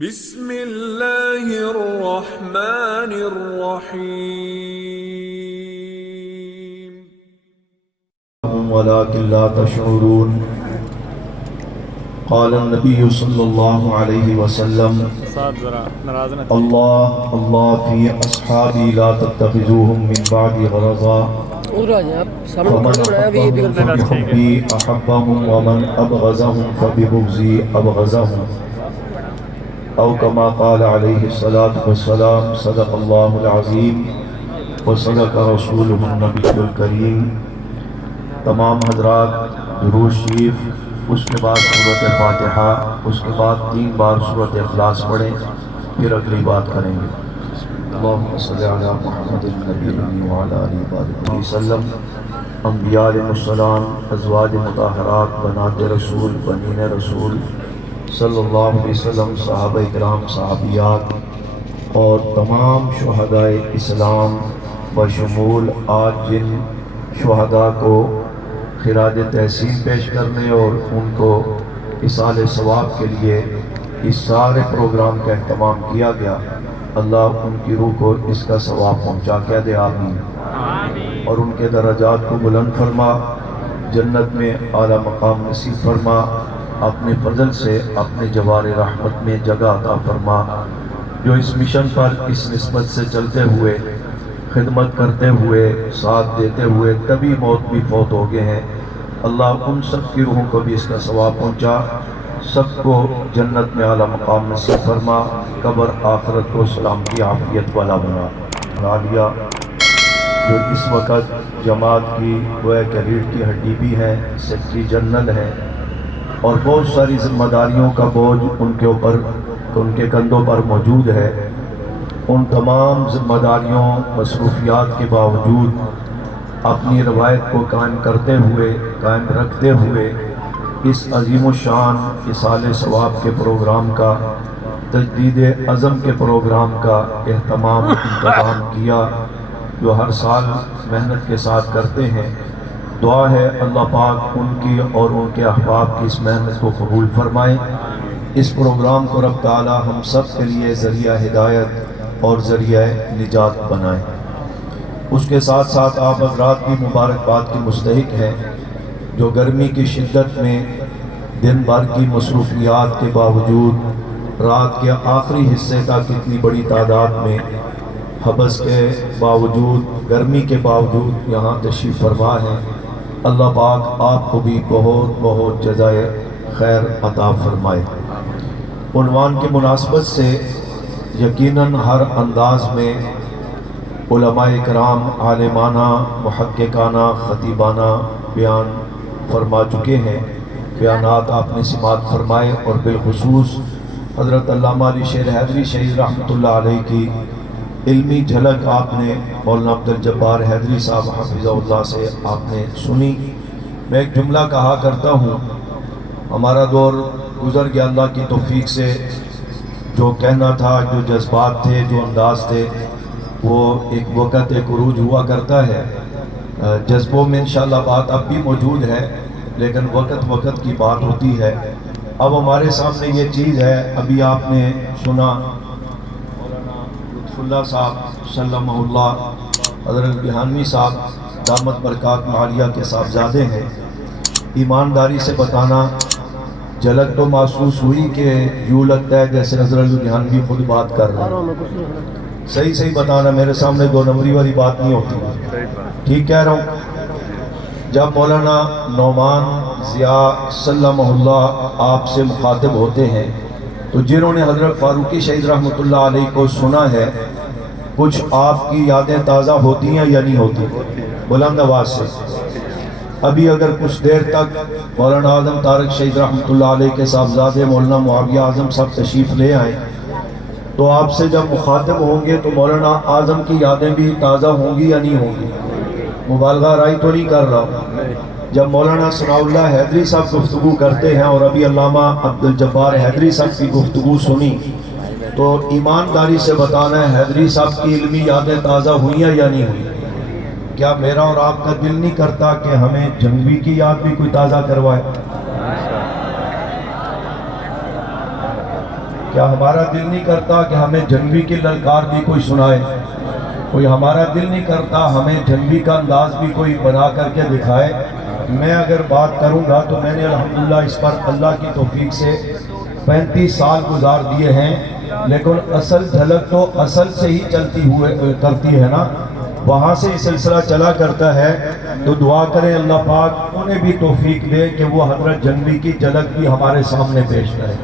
بسم اللہ الرحمن الرحیم ولكن لا تشعرون قال النبي صلى الله عليه وسلم الله في أصحابي لا تتخذوهم من بعد غرضا فمن أحبهم فبحبي أحبهم ومن أبغضهم فببغضي أبغضهم أو كما قال عليه الصلاة والسلام صدق الله العظيم وصدق رسوله النبي الكريم۔ تمام حضرات درود شریف، اس کے بعد سورۃ فاتحہ، اس کے بعد 3 بار سورۃ اخلاص پڑھیں، پھر اگلی بات کریں گے۔ اللہم صلی علی محمد النبی وعلی آلہ وصحبہ وسلم۔ انبیاء علیہ السلام، ازواج مطہرات، بنات رسول، بنین رسول صلی اللہ علیہ وسلم، صحابہ کرام، صحابیات اور تمام شہداء اسلام بشمول آج جن شہداء کو خراج تحسین پیش کرنے اور ان کو اصال ثواب کے لیے اس سارے پروگرام کا اہتمام کیا گیا، اللہ ان کی روح کو اس کا ثواب پہنچا کے دے، آمین۔ اور ان کے درجات کو بلند فرما، جنت میں اعلیٰ مقام نصیب فرما، اپنے فضل سے اپنے جوار رحمت میں جگہ عطا فرما۔ جو اس مشن پر اس نسبت سے چلتے ہوئے، خدمت کرتے ہوئے، ساتھ دیتے ہوئے تبھی موت بھی فوت ہو گئے ہیں، اللہ ان سب کی روحوں کو بھی اس کا ثواب پہنچا، سب کو جنت میں اعلیٰ مقام نصیب فرما، قبر آخرت کو سلامتی عافیت والا بنا۔ عالیہ جو اس وقت جماعت کی گویا کہ ریڑھ کی ہڈی بھی ہے، سیکرٹری جنرل ہیں، اور بہت ساری ذمہ داریوں کا بوجھ ان کے اوپر، ان کے کندھوں پر موجود ہے۔ ان تمام ذمہ داریوں، مصروفیات کے باوجود اپنی روایت کو قائم کرتے ہوئے، قائم رکھتے ہوئے اس عظیم الشان اصال ثواب کے پروگرام کا، تجدید عزم کے پروگرام کا اہتمام انتظام کیا، جو ہر سال محنت کے ساتھ کرتے ہیں۔ دعا ہے اللہ پاک ان کی اور ان کے احباب کی اس محنت کو قبول فرمائے، اس پروگرام کو رب تعالی ہم سب کے لیے ذریعہ ہدایت اور ذریعہ نجات بنائے۔ اس کے ساتھ ساتھ آپ حضرات بھی مبارکباد کی مستحق ہیں، جو گرمی کی شدت میں دن بھر کی مصروفیات کے باوجود رات کے آخری حصے تک اتنی بڑی تعداد میں حبس کے باوجود، گرمی کے باوجود یہاں تشریف فرما ہیں۔ اللہ پاک آپ کو بھی بہت بہت جزائے خیر عطا فرمائے۔ عنوان کی مناسبت سے یقیناً ہر انداز میں علماء کرام عالمانہ، محققانہ، خطیبانہ بیان فرما چکے ہیں، بیانات آپ نے سماعت فرمائے، اور بالخصوص حضرت علامہ علی شیر حیدری شہید رحمۃ اللہ علیہ کی علمی جھلک آپ نے مولانا عبدالجبار حیدری صاحب حفظہ اللہ سے آپ نے سنی۔ میں ایک جملہ کہا کرتا ہوں، ہمارا دور گزر گیا اللہ کی توفیق سے، جو کہنا تھا، جو جذبات تھے، جو انداز تھے، وہ ایک وقت ایک عروج ہوا کرتا ہے۔ جذبوں میں انشاءاللہ بات اب بھی موجود ہے، لیکن وقت کی بات ہوتی ہے۔ اب ہمارے سامنے یہ چیز ہے، ابھی آپ نے سنا مولانا لطف اللہ صاحب سلمہ اللہ، حضرت بہانوی صاحب دامت برکات عالیہ کے صاحبزادے ہیں۔ ایمانداری سے بتانا، جھلک تو محسوس ہوئی کہ یوں لگتا ہے جیسے حضرت بہانوی خود بات کر رہے ہیں۔ صحیح بتانا، میرے سامنے 2 نمبری والی بات نہیں ہوتی، ٹھیک کہہ رہا ہوں۔ جب مولانا نعمان ضیاء سلمہ اللہ آپ سے مخاطب ہوتے ہیں، تو جنہوں نے حضرت فاروقی شہید رحمۃ اللہ علیہ کو سنا ہے، کچھ آپ کی یادیں تازہ ہوتی ہیں یا نہیں ہوتی؟ بلند آواز سے۔ ابھی اگر کچھ دیر تک مولانا اعظم طارق شہید رحمۃ اللہ علیہ کے صاحبزادے مولانا معاویہ اعظم صاحب تشریف لے آئیں، تو آپ سے جب مخاطب ہوں گے تو مولانا اعظم کی یادیں بھی تازہ ہوں گی یا نہیں ہوں گی؟ مبالغہ رائی تو نہیں کر رہا ہوں۔ جب مولانا ثناء اللہ حیدری صاحب گفتگو کرتے ہیں اور ابھی علامہ عبدالجبار حیدری صاحب کی گفتگو سنی، تو ایمانداری سے بتانا ہے حیدری صاحب کی علمی یادیں تازہ ہوئی ہیں یا نہیں ہوئی؟ کیا میرا اور آپ کا دل نہیں کرتا کہ ہمیں جنگوی کی یاد بھی کوئی تازہ کروائے؟ کیا ہمارا دل نہیں کرتا کہ ہمیں جنوبی کی للکار بھی کوئی سنائے؟ کوئی ہمارا دل نہیں کرتا ہمیں جنوبی کا انداز بھی کوئی بنا کر کے دکھائے؟ میں اگر بات کروں گا تو میں نے الحمدللہ اس پر اللہ کی توفیق سے 35 سال گزار دیے ہیں، لیکن اصل جھلک تو اصل سے ہی کرتی ہے نا، وہاں سے یہ سلسلہ چلا کرتا ہے۔ تو دعا کریں اللہ پاک انہیں بھی توفیق دے کہ وہ حضرت جنوبی کی جھلک بھی ہمارے سامنے پیش کرے،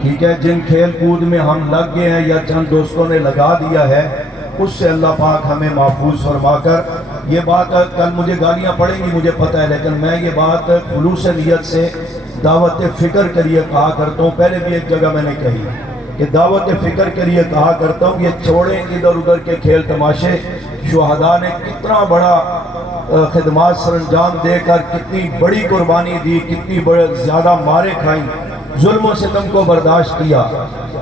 ٹھیک ہے؟ جن کھیل کود میں ہم لگ گئے ہیں یا چند دوستوں نے لگا دیا ہے، اس سے اللہ پاک ہمیں محفوظ فرما کر، یہ بات کل مجھے گالیاں پڑیں گی مجھے پتہ ہے، لیکن میں یہ بات خلوص نیت سے دعوت فکر کے لیے کہا کرتا ہوں۔ پہلے بھی ایک جگہ میں نے کہی کہ دعوت فکر کے لیے کہا کرتا ہوں، یہ چھوڑیں ادھر ادھر کے کھیل تماشے۔ شہداء نے کتنا بڑا خدمات سر انجام دے کر کتنی بڑی قربانی دی، کتنی بڑے زیادہ مارے کھائیں، ظلم و ستم کو برداشت کیا،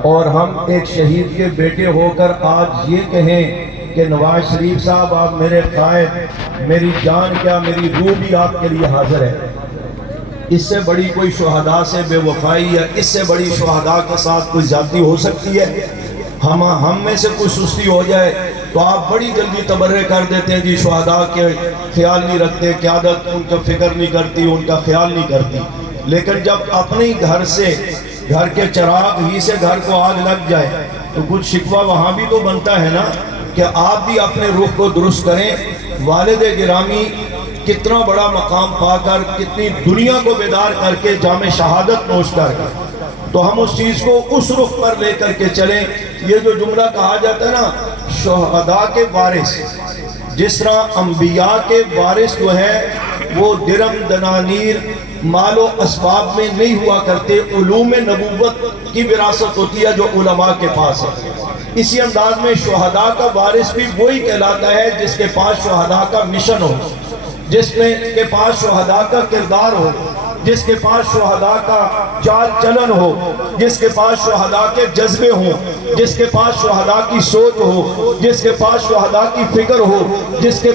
اور ہم ایک شہید کے بیٹے ہو کر آج یہ کہیں کہ نواز شریف صاحب آپ میرے قائد، میری جان کیا میری روح بھی آپ کے لیے حاضر ہے۔ اس سے بڑی کوئی شہداء سے بے وفائی یا اس سے بڑی شہداء کے ساتھ کوئی زیادتی ہو سکتی ہے؟ ہم میں سے کوئی سستی ہو جائے تو آپ بڑی جلدی تبرے کر دیتے ہیں، جی شہداء کے خیال نہیں رکھتے، قیادت ان کا فکر نہیں کرتی، ان کا خیال نہیں کرتی۔ لیکن جب اپنے گھر سے، گھر کے چراغ ہی سے گھر کو آگ لگ جائے تو کچھ شکوہ وہاں بھی تو بنتا ہے نا کہ آپ بھی اپنے رخ کو درست کریں۔ والد گرامی کتنا بڑا مقام پا کر، کتنی دنیا کو بیدار کر کے جام شہادت نوش کر کر، تو ہم اس چیز کو اس رخ پر لے کر کے چلیں۔ یہ جو جملہ کہا جاتا ہے نا شہداء کے وارث، جس طرح انبیاء کے وارث جو ہے وہ درم دنانیر مال و اسباب میں نہیں ہوا کرتے، علوم نبوت کی وراثت ہوتی ہے جو علماء کے پاس ہے۔ اسی انداز میں شہداء کا وارث بھی وہی کہلاتا ہے جس کے پاس شہداء کا مشن ہو، جس کے پاس شہداء کا کردار ہو، جس کے پاس شہداء کا چال چلن ہو، جس کے پاس شہداء کے جذبے ہوں، جس کے پاس شہداء کی سوچ ہو، جس کے پاس شہداء کی فکر ہو، جس کے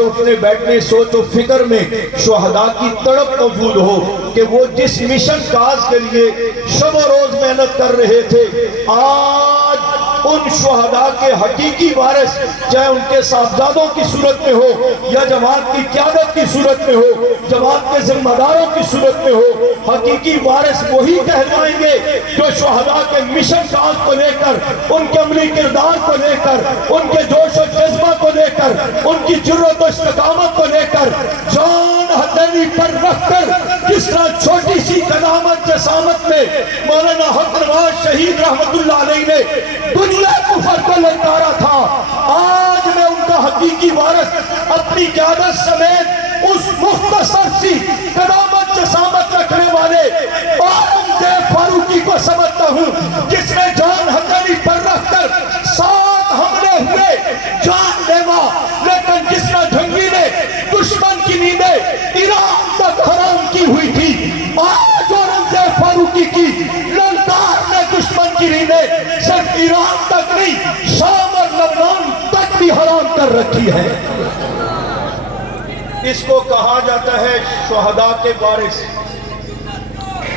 اٹھنے بیٹھنے سوچ و فکر میں شہداء کی تڑپ موجود ہو کہ وہ جس مشن کاز کے لیے شب و روز محنت کر رہے تھے، آج ان شہداء کے حقیقی وارث چاہے ان کے صاحبزادوں کی صورت میں ہو یا جماعت کی قیادت کی صورت میں ہو، جماعت کے ذمہ داروں کی صورت میں ہو، حقیقی وارث وہی کہلائیں گے جو شہداء کے مشن کاز کو لے کر، ان کے عملی کردار کو لے کر، ان کے جوش و جذبہ کو لے کر، ان کی جرات و استقامت کو لے کر، جان ہتھیلی پر رکھ کر، جس طرح چھوٹی سی قدامت جسامت میں مولانا حق نواز شہید رحمت اللہ علیہ نے دنیا کفر کو للکارا تھا، آج میں ان کا حقیقی وارث اپنی قیادت سمیت اس مختصر سی قدامت جسامت رکھنے والے اورنگزیب فاروقی کو سمجھتا ہوں، جس نے جان ہتھیلی پر رکھ کر 7 حملے ہوئے جان لیوا، لیکن جس نے جنگی نے دشمن کی نیندیں ایران تک حرام کی ہوئی تھی، آج اورنگزیب فاروقی کی للکار نے دشمن کی نیندیں صرف ایران تک نہیں شام اور لبنان تک بھی حرام کر رکھی ہے۔ اس کو کہا جاتا ہے شہداء کے وارث۔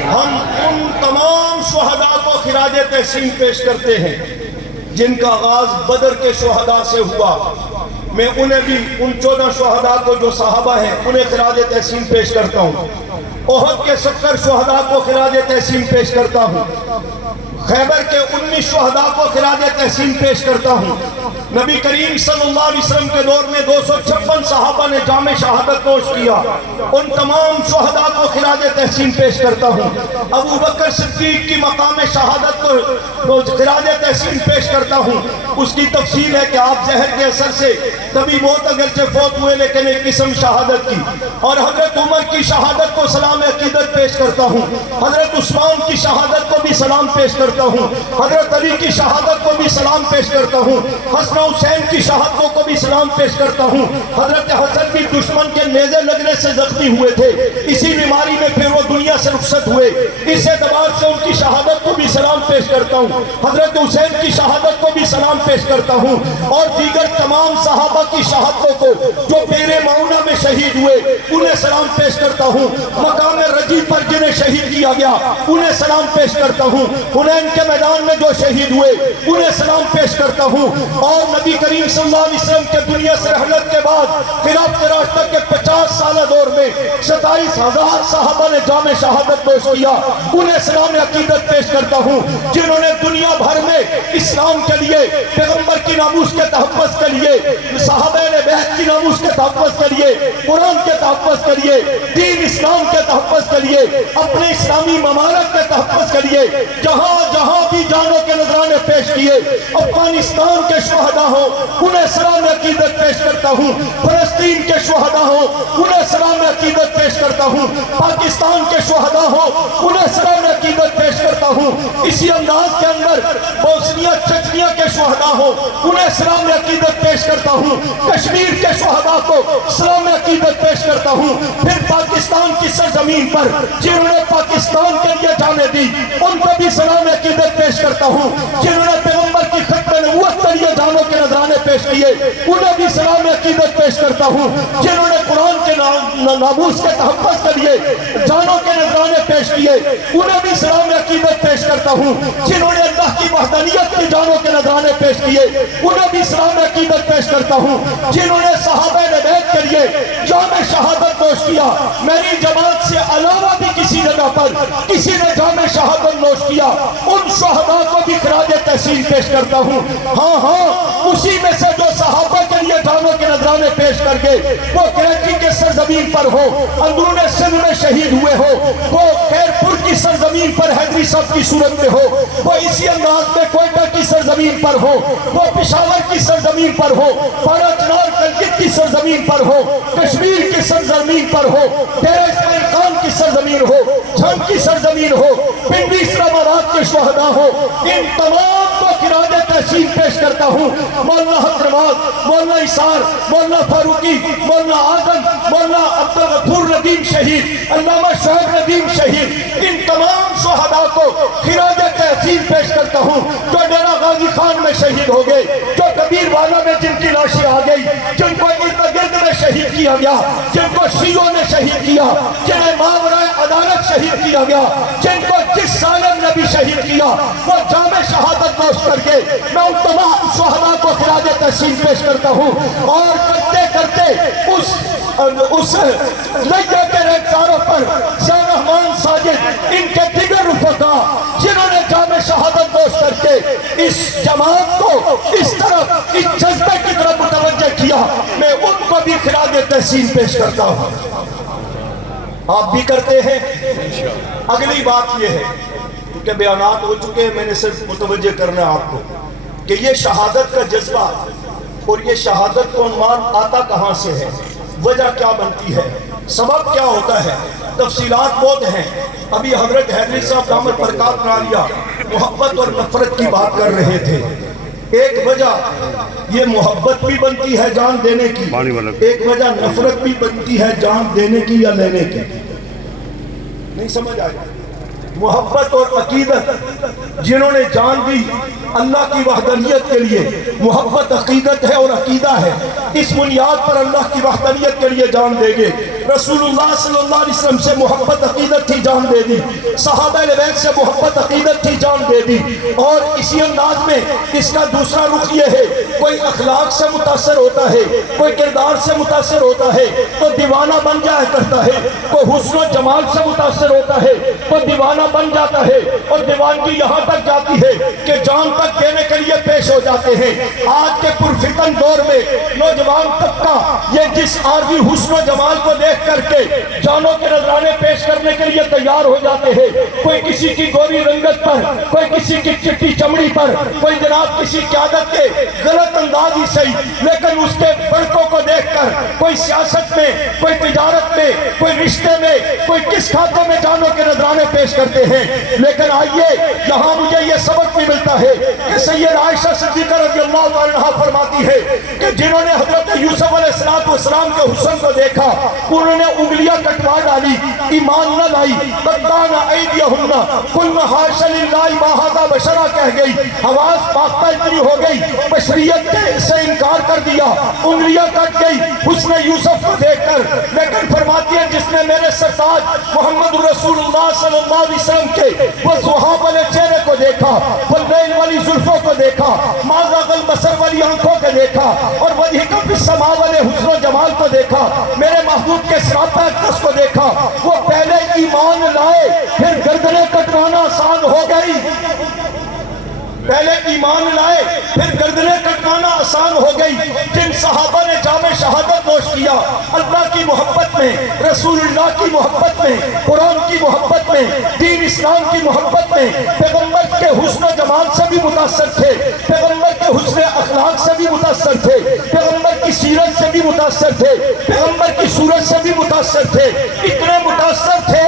ہم ان تمام شہداء کو خراج تحسین پیش کرتے ہیں جن کا آغاز بدر کے شہداء سے ہوا۔ میں انہیں بھی، ان 14 شہداء کو جو صحابہ ہیں انہیں خراج تحسین پیش کرتا ہوں۔ احد کے 70 شہداء کو خراج تحسین پیش کرتا ہوں۔ خیبر کے 19 شہداء کو خراج تحسین پیش کرتا ہوں۔ نبی کریم صلی اللہ علیہ وسلم کے دور میں 256 صحابہ نے جام شہادت نوش کیا، ان تمام شہداء کو خراج تحسین پیش کرتا ہوں۔ ابو بکر صدیق کی مقام شہادت کو خراج تحسین پیش کرتا ہوں۔ اس کی تفصیل ہے کہ آپ زہر کے اثر سے کبھی موت اگرچہ فوت ہوئے لیکن ایک قسم شہادت کی، اور حضرت عمر کی شہادت کو سلام عقیدت پیش کرتا ہوں۔ حضرت عثمان کی شہادت کو بھی سلام پیش کرتا ہوں۔ حضرت علی کی شہادت کو بھی سلام پیش کرتا ہوں۔ حسن حسین کی شہادتوں کو بھی سلام پیش کرتا ہوں۔ حضرت حسن بھی دشمن کے نیزے لگنے سے زخمی زخمی ہوئے تھے، اسی بیماری میں پھر وہ دنیا سے رخصت ہوئے۔ اس اعتبار سے ان کی شہادت کو بھی سلام پیش کرتا ہوں، حضرت حسین کی شہادت کو بھی سلام پیش کرتا ہوں، اور دیگر تمام صحابہ کی شہادتوں کو جو بیر معونہ میں شہید ہوئے انہیں سلام پیش کرتا ہوں، مقام رجی پر جنہیں شہید کیا گیا انہیں سلام پیش کرتا ہوں، حنین کے میدان میں جو شہید ہوئے انہیں سلام پیش کرتا ہوں، اور نبی کریم صلی اللہ علیہ وسلم کے دنیا سے رحلت کے بعد خلافت راشدہ کے 50 سالہ دور میں 27,000 صحابہ نے جام شہادت نوش کیا، انہیں سلام عقیدت پیش کرتا ہوں، جنہوں نے دنیا بھر میں اسلام کے لیے، پیغمبر کی ناموس کے تحفظ کے لیے، صحابہ نے بیعت کی ناموس کے تحفظ کے لیے، قرآن کے تحفظ کے لیے، دین اسلام کے تحفظ کے لیے، اپنے اسلامی ممالک کے تحفظ کے لیے جہاں جہاں بھی جانوں کے نذرانے پیش کیے، افغانستان کے شہداء ہوں انہیں سلام عقیدت پیش کرتا ہوں، فلسطین کے شہداء ہوں انہیں سلام عقیدت پیش کرتا ہوں، پاکستان کے شہداء ہوں انہیں سلام عقیدت پیش کرتا ہوں، اسی انداز کے اندر بوسنیا چچنیا کے شہداء ہوں انہیں سلام عقیدت پیش کرتا ہوں، کشمیر کے شہداء کو سلام عقیدت پیش کرتا ہوں، پھر پاکستان کی سرزمین پر جنہوں نے پاکستان کے لیے جانیں دی ان کو بھی سلام عقیدت پیش کرتا ہوں، جنہوں نے پیغمبر کی ختم نبوت کے لیے جانوں کے نذرانے پیش کیے انہیں بھی سلام عقیدت پیش کرتا ہوں، جنہوں نے قرآن کے ناموس کے تحفظ کے لیے جانوں کے نذرانے پیش کیے انہیں بھی سلام عقیدت پیش کرتا ہوں، جنہوں نے اللہ کی وحدانیت کی جانوں کے نذرانے پیش کیے انہیں بھی سلام عقیدت پیش کرتا ہوں، جنہوں نے صحابہ بیعت کے لیے جام شہادت نوش کیا، میری جماعت سے علاوہ بھی کسی جگہ پر کسی نے جام شہادت نوش کیا ان شہداء کو بھی خراج تحسین پیش کرتا ہوں۔ ہاں اسی میں سے جو صحابہ کے لیے جانوں کے نذرانے پیش کر گئے وہ کراچی کے سرزمین پر ہو، اندرون سندھ میں شہید ہوئے ہو، وہ خیرپور کی سرزمین پر حیدری صاحب کی صورت میں ہو، وہ اسی انداز میں کوئٹہ کی سرزمین پر ہو، وہ پشاور کی سرزمین پر ہو، پارا چنار کلگت کی سرزمین پر ہو، کشمیر کی سرزمین پر ہو، ڈیرہ اسماعیل خان کی سرزمین ہو، جھنگ کی سرزمین ہو، پنڈی اسلام آباد کے شہداء ہو، ان تمام کو خراج تحسین پیش کرتا ہوں۔ مولانا حضرات، مولانا اسار، مولانا فاروقی، مولانا آدم، مولانا عبدالغفور ندیم شہید، علامہ شعیب ندیم شہید، ان تمام شہداء کو خراج تحسین پیش کرتا ہوں جو ڈیرہ غازی خان میں شہید ہو گئے، جو کبیر والا میں جن کی لاشیں آ گئی، جن کو ارد گرد میں شہید کیا گیا، جن کو شیعوں نے شہید کیا، جنہیں ماورائے عدالت شہید کیا گیا، جن کو جس سالم نے بھی شہید کیا، وہ جام شہادت نوش کر کے میں ان تمام شہداء کو خراج تحسین پیش کرتا ہوں، اور کرتے کرتے اس لیا کے ریکزاروں پر شاہ رحمان ساجد ان کے دیگر رفقا جنہوں نے جام شہادت نوش کر کے اس جماعت کو اس طرف اس جذبے کی طرف متوجہ کیا، میں ان کو بھی خراج تحسین پیش کرتا ہوں۔ آپ بھی کرتے ہیں۔ اگلی بات یہ ہے کہ بیانات ہو چکے ہیں، میں نے صرف متوجہ کرنا ہے آپ کو کہ یہ شہادت کا جذبہ اور یہ شہادت کو عنوان آتا کہاں سے ہے، وجہ کیا بنتی ہے، سبب کیا ہوتا ہے، تفصیلات بہت ہیں۔ ابھی حضرت حیدری صاحب دامت برکات عالیہ محبت اور نفرت کی بات کر رہے تھے۔ ایک وجہ یہ محبت بھی بنتی ہے جان دینے کی، ایک وجہ نفرت بھی بنتی ہے جان دینے کی یا لینے کی۔ نہیں سمجھ آئی؟ محبت اور عقیدت جنہوں نے جان دی اللہ کی وحدانیت کے لیے، محبت عقیدت ہے اور عقیدہ ہے، اس بنیاد پر اللہ کی وحدانیت کے لیے جان دے گے۔ رسول اللہ صلی اللہ علیہ وسلم سے محبت عقیدت تھی، جان دے دی، صحابہ بیعت سے محبت عقیدت تھی، جان دے دی۔ اور اسی انداز میں اس کا دوسرا رخ یہ ہے، کوئی اخلاق سے متاثر ہوتا ہے، کوئی کردار سے متاثر ہوتا ہے تو دیوانہ بن جایا کرتا ہے، کوئی حسن و جمال سے متاثر ہوتا ہے تو دیوانہ بن جاتا ہے، اور دیوانگی یہاں تک جاتی ہے کہ جان تک دینے کے لیے پیش ہو جاتے ہیں۔ آج کے پرفتن دور میں نوجوان طبقہ یہ جس عارضی حسن و جمال کو دیکھ کر کے جانوں کے نذرانے پیش کرنے کے لیے تیار ہو جاتے ہیں، کوئی کسی کی گوری رنگت پر، کوئی کسی کی چٹی چمڑی پر، کوئی جناب کسی قیادت کے غلط انداز ہی صحیح، لیکن اس کے فرقوں کو دیکھ کر کوئی سیاست میں، کوئی تجارت میں، کوئی رشتے میں، کوئی کس کھاتے میں جانوں کے نذرانے پیش کرتے ہیں۔ لیکن آئیے یہاں مجھے یہ سبق بھی ملتا لکھا ہے کہ سید عائشہ صدیقہ رضی اللہ عنہا فرماتی ہے کہ جنہوں نے حضرت یوسف علیہ السلام کے حسن کو دیکھا انہوں نے انگلیاں کٹوا ڈالی، ایمان نہ لائی، قطعن ایدیہن قلن حاش للہ ما ھذا بشرا کہہ گئی، حواس پاختہ اتنی ہو گئی، بشریت سے انکار کر دیا، انگلیاں کٹ گئی حسن یوسف کو دیکھ کر۔ لیکن فرماتی ہے جس نے میرے سرتاج محمد رسول اللہ صلی اللہ علیہ وسلم کے وہ سہاب والے چہرے کو دیکھا، وہ نیل والی زلفوں کو دیکھا، مازاغ البصر والی آنکھوں کو دیکھا، اور وجہ فی السماء والے حسن و جمال کو دیکھا، میرے محبوب کے صراط اقدس کو دیکھا، وہ پہلے ایمان لائے پھر گردنیں کٹوانا آسان ہو گئی، پہلے ایمان لائے پھر گردنیں کٹوانا آسان ہو گئی۔ جن صحابہ نے جام شہادت نوش کیا اللہ کی محبت میں، رسول اللہ کی محبت میں، قرآن کی محبت میں، دین اسلام کی محبت میں، پیغمبر کے حسن و جمال سے بھی متاثر تھے، پیغمبر کے حسن اخلاق سے بھی متاثر تھے، پیغمبر کی سیرت سے بھی متاثر تھے، پیغمبر کی صورت سے بھی متاثر تھے، اتنے متاثر تھے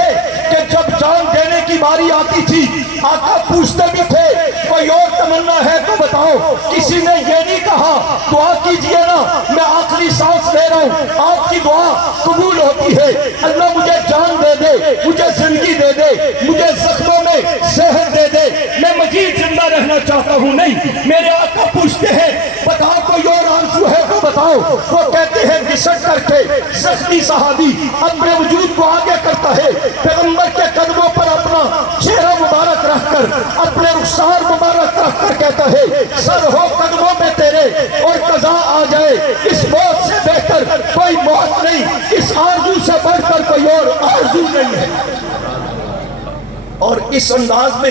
کہ جب جان دینے کی باری آتی تھی آقا پوچھتے بھی تھے کوئی اور تمنا ہے تو بتاؤ، کسی نے یہ نہیں کہا دعا کیجئے نا میں آخری سانس لے رہا ہوں، آپ کی دعا قبول ہوتی ہے، اللہ مجھے جان دے دے، مجھے زندگی دے دے، مجھے زخموں میں صحت دے دے، میں مزید زندہ رہنا چاہتا ہوں، نہیں میرے آقا پوچھتے ہیں بتاؤ کوئی اور آرزو ہے تو بتاؤ، وہ کہتے ہیں گھسٹ کر کے زخمی صحابی اپنے وجود کو آگے کرتا ہے، پیغمبر کے قدموں پر اپنا چہرہ مبارک رکھ کر اپنے رخسار مبارک رکھ کر کہتا ہے سر ہو قدموں میں تیرے اور قضا آ جائے، اس موت سے بہتر کوئی موت نہیں، اس آرزو سے بڑھ کر کوئی اور آرزو نہیں ہے۔ اور اس انداز میں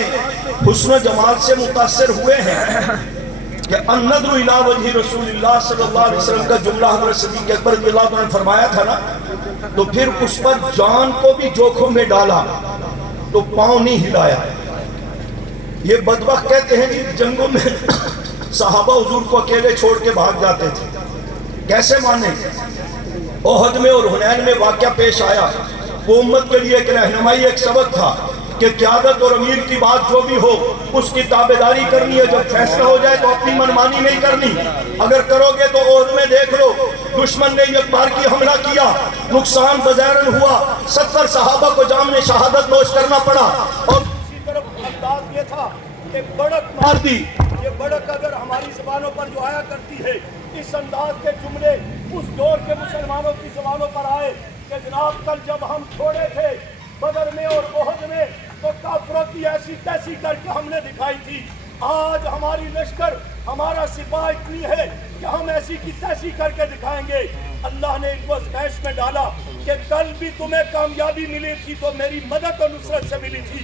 حسن و جمال سے متاثر ہوئے ہیں کہ النظر الی وجہ رسول اللہ صلی اللہ علیہ وسلم کا جملہ حضرت صدیق اکبر رضی اللہ عنہ نے فرمایا تھا نا، تو پھر اس پر جان کو بھی جوکھوں میں ڈالا تو پاؤں نہیں ہلایا۔ یہ بدبخت کہتے ہیں کہ جنگوں میں صحابہ حضور کو اکیلے چھوڑ کے بھاگ جاتے تھے، کیسے مانے؟ احد میں اور حنین میں واقعہ پیش آیا، وہ امت کے لیے ایک رہنمائی ایک سبق تھا کہ قیادت اور امیر کی بات جو بھی ہو اس کی تابعداری کرنی ہے، جب فیصلہ ہو جائے تو اپنی منمانی نہیں کرنی، اگر کرو گے تو احد میں دیکھ لو دشمن نے ایک بار کی حملہ کیا، نقصان بظاہر ہوا، 70 صحابہ کو جام میں شہادت نوش کرنا پڑا، اور دوسری طرف انداز یہ تھا کہ بڑک مار دی۔ یہ بڑک اگر ہماری زبانوں پر جو آیا کرتی ہے، اس انداز کے جملے اس دور کے مسلمانوں کی زبانوں پر آئے کہ جناب کل جب ہم چھوڑے تھے بدر میں اور احد میں تو کافروں کی ایسی تیسی کر کے ہم نے دکھائی تھی، آج ہماری لشکر ہمارا سپاہ اتنی ہے کہ ہم ایسی کی تیسی کر کے دکھائیں گے۔ اللہ نے ان کو ازمائش میں ڈالا کہ کل بھی تمہیں کامیابی ملی تھی تو میری مدد و نصرت سے ملی تھی،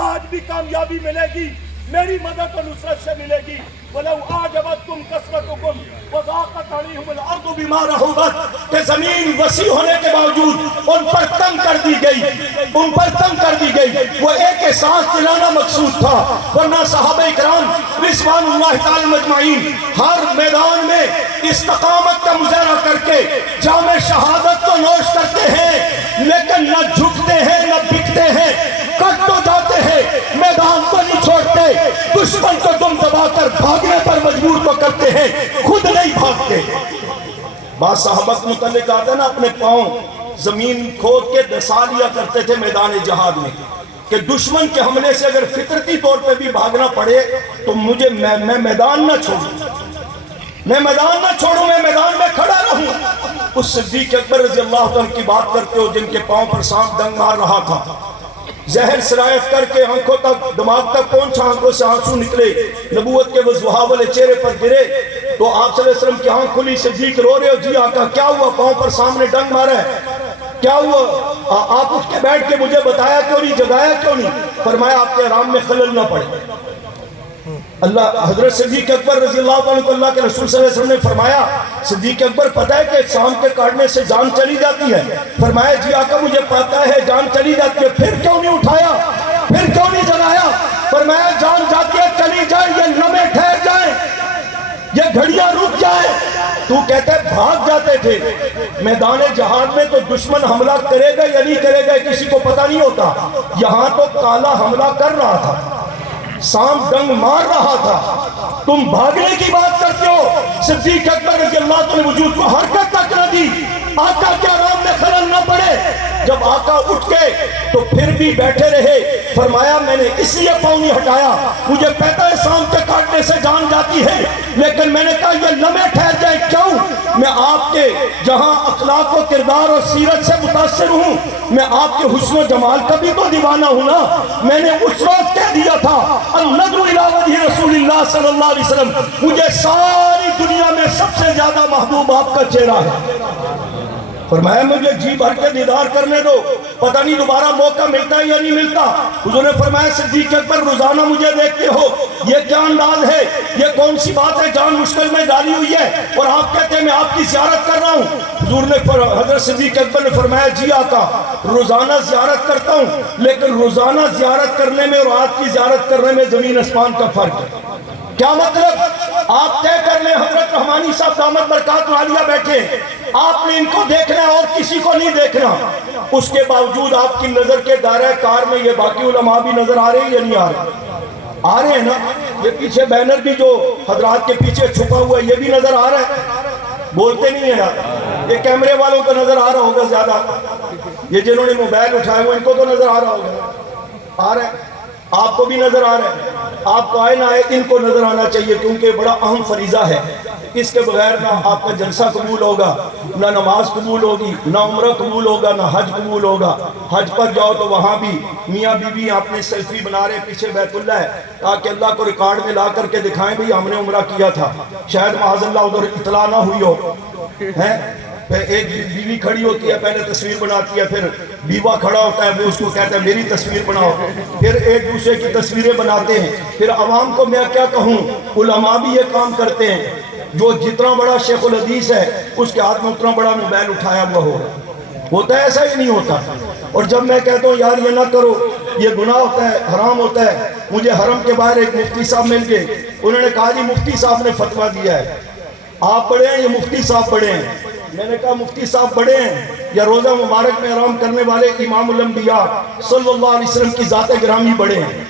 آج بھی کامیابی ملے گی میری مدد و نصرت سے ملے گی۔ وَلَوْ أَعْجَبَتْكُمْ كَثْرَتُكُمْ وَضَاقَتْ عَلَيْهِمُ الْأَرْضُ بِمَا رَحُبَتْ کہ زمین وسیع ہونے کے باوجود ان پر تنگ کر دی گئی، ان پر تنگ کر دی گئی، وہ ایک احساس دلانا مقصود تھا، ورنہ صحابہ کرام رضوان اللہ تعالی مجمعین ہر میدان میں استقامت کا مظاہرہ کر کے جام شہادت کو نوش کرتے ہیں، لیکن نہ جھکتے ہیں نہ بکتے ہیں، کٹ تو جاتے ہیں میدان کو نہیں چھوڑتے، دشمن کو دم دبا کر بھاگنے پر مجبور تو کرتے ہیں، خود نہیں بھاگتے۔ بعض صحابہ کو متعلق آتا ہے نا اپنے پاؤں زمین کھود کے دسا لیا کرتے تھے میدان جہاد میں کہ دشمن کے حملے سے اگر فطرتی طور پہ بھی بھاگنا پڑے تو مجھے میں میدان نہ چھوڑوں، میں میدان نہ چھوڑوں، میں میدان میں کھڑا رہوں۔ اس صدیق اکبر رضی اللہ عنہ کی بات کرتے ہو جن کے پاؤں پر سانپ ڈنگ مار رہا تھا، زہر سرایت کر کے آنکھوں تک دماغ تک پہنچا، آنکھوں سے آنسو نکلے، نبوت کے وضحا والے چہرے پر گرے، تو آپ صلی اللہ علیہ وسلم کی آنکھ کھلی، صدیق رو رہے ہو، جی آقا کیا ہوا؟ پاؤں پر سامنے ڈنگ مارا ہے، کیا ہوا؟ آپ اٹھ کے بیٹھ کے مجھے بتایا کیوں نہیں، جگایا کیوں نہیں؟ فرمایا آپ کے آرام میں خلل نہ پڑے۔ اللہ حضرت صدیق اکبر رضی اللہ عنہ کو اللہ کے رسول صلی اللہ علیہ وسلم نے فرمایا صدیق اکبر پتہ ہے کہ سانپ کے کاٹنے سے جان چلی جاتی ہے؟ فرمایا جی آقا مجھے پتہ ہے جان چلی جاتی ہے، پھر کیوں نہیں اٹھایا، پھر کیوں نہیں جگایا؟ فرمایا جان جاتی ہے چلی جائے، یہ لمحے ٹھہر جائیں، یہ گھڑیاں رک جائیں، تو کہتے ہیں بھاگ جاتے تھے میدان جہاد میں، تو دشمن حملہ کرے گا یا نہیں کرے گا کسی کو پتہ نہیں ہوتا، یہاں تو کالا حملہ کر رہا تھا، سانپ ڈنگ مار رہا تھا، تم بھاگنے کی بات کرتے ہو۔ صدیق اکبر رضی اللہ عنہ نے وجود کو حرکت تک نہ دی، آقا کے آرام میں خلل نہ پڑے۔ جب آقا اٹھ گئے تو پھر بھی بیٹھے رہے۔ فرمایا میں نے اس لیے پاؤں نہیں ہٹایا، مجھے پتہ ہے سانپ کے کاٹنے سے جان جاتی ہے، لیکن میں نے کہا یہ لمحے ٹھہر جائے۔ کیوں؟ میں آپ کے جہاں اخلاق و کردار اور سیرت سے متاثر ہوں، میں آپ کے حسن و جمال کا بھی تو دیوانہ ہوں نا۔ میں نے اس روز کہہ دیا تھا النظر الی وجہ رسول اللہ صلی اللہ علیہ وسلم، مجھے ساری دنیا میں سب سے زیادہ محبوب آپ کا چہرہ ہے۔ فرمایا مجھے جی بھر کے دیدار کرنے دو، پتہ نہیں دوبارہ موقع ملتا ہے یا نہیں ملتا۔ حضور نے فرمایا صدیق اکبر روزانہ مجھے دیکھتے ہو، یہ کیا انداز ہے، یہ کون سی بات ہے، جان مشکل میں ڈالی ہوئی ہے اور آپ کہتے ہیں میں آپ کی زیارت کر رہا ہوں۔ حضور نے حضرت صدیق اکبر نے فرمایا جی آقا روزانہ زیارت کرتا ہوں، لیکن روزانہ زیارت کرنے میں اور آپ کی زیارت کرنے میں زمین اسمان کا فرق ہے۔ کیا مطلب؟ آپ طے کر لیں، حضرت رحمانی صاحب دامت برکات عالیہ بیٹھے، آپ نے ان کو دیکھنا ہے اور کسی کو نہیں دیکھنا۔ اس کے باوجود آپ کی نظر کے دائرہ کار میں یہ باقی علماء بھی نظر آ رہے ہیں یا نہیں آ رہے؟ آ رہے ہیں نا؟ یہ پیچھے بینر بھی جو حضرات کے پیچھے چھپا ہوا ہے یہ بھی نظر آ رہا ہے؟ بولتے نہیں ہیں یار۔ یہ کیمرے والوں کو نظر آ رہا ہوگا زیادہ، یہ جنہوں نے موبائل اٹھائے ہوئے ان کو تو نظر آ رہا ہوگا۔ آ رہا ہے، آپ کو بھی نظر آ رہا ہے، آپ کو آئے نہ آئے ان کو نظر آنا چاہیے، کیونکہ بڑا اہم فریضہ ہے۔ اس کے بغیر نہ آپ کا جلسہ قبول ہوگا، نہ نماز قبول ہوگی، نہ عمرہ قبول ہوگا، نہ حج قبول ہوگا۔ حج پر جاؤ تو وہاں بھی میاں بی بی اپنے سیلفی بنا رہے، پیچھے بیت اللہ ہے، تاکہ اللہ کو ریکارڈ میں لا کر کے دکھائیں بھی ہم نے عمرہ کیا تھا، شاید معاذ اللہ ادھر اطلاع نہ ہوئی ہو۔ پھر ایک بیوی کھڑی ہوتی ہے، پہلے تصویر بناتی ہے، پھر بیوہ کھڑا ہوتا ہے، وہ اس کو کہتا ہے میری تصویر بناؤ، پھر ایک دوسرے کی تصویریں بناتے ہیں۔ پھر عوام کو میں کیا کہوں، علماء بھی یہ کام کرتے ہیں، جو جتنا بڑا شیخ الحدیث ہے اس کے ہاتھ میں اتنا بڑا موبائل اٹھایا ہوا ہوتا ہے، ایسا ہی نہیں ہوتا۔ اور جب میں کہتا ہوں یار یہ نہ کرو، یہ گناہ ہوتا ہے، حرام ہوتا ہے، مجھے حرم کے باہر ایک مفتی صاحب مل گئے، انہوں نے کہا جی مفتی صاحب نے فتویٰ دیا ہے، آپ پڑھے ہیں یا مفتی صاحب پڑھے ہیں؟ میں نے کہا مفتی صاحب بڑے ہیں یا روزہ مبارک میں احرام کرنے والے امام الانبیاء صلی اللہ علیہ وسلم کی ذات گرامی بڑے ہیں؟